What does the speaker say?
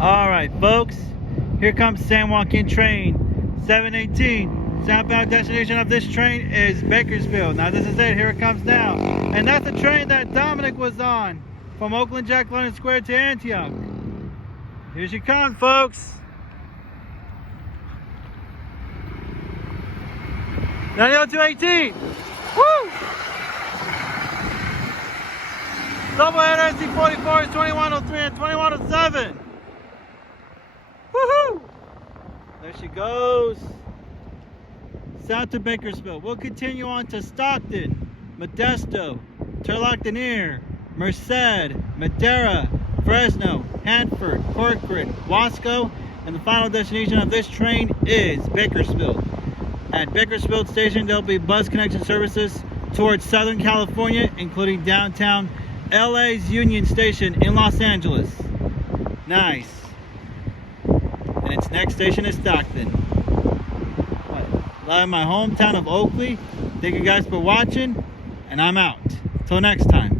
Alright folks, here comes San Joaquin train 718. Southbound destination of this train is Bakersfield. Now this is it, here it comes now. And that's the train that Dominic was on from Oakland Jack London Square to Antioch. Here she comes, folks. 90218. Woo! Doublehead NC44 is 2103 and 2107. Woohoo! There she goes. South to Bakersfield. We'll continue on to Stockton, Modesto, Turlock-Denier, Merced, Madera, Fresno, Hanford, Corcoran, Wasco, and the final destination of this train is Bakersfield. At Bakersfield Station, there'll be bus connection services towards Southern California, including downtown LA's Union Station in Los Angeles. Nice. And its next station is Stockton. Live in my hometown of Oakley. Thank you guys for watching, and I'm out. Till next time.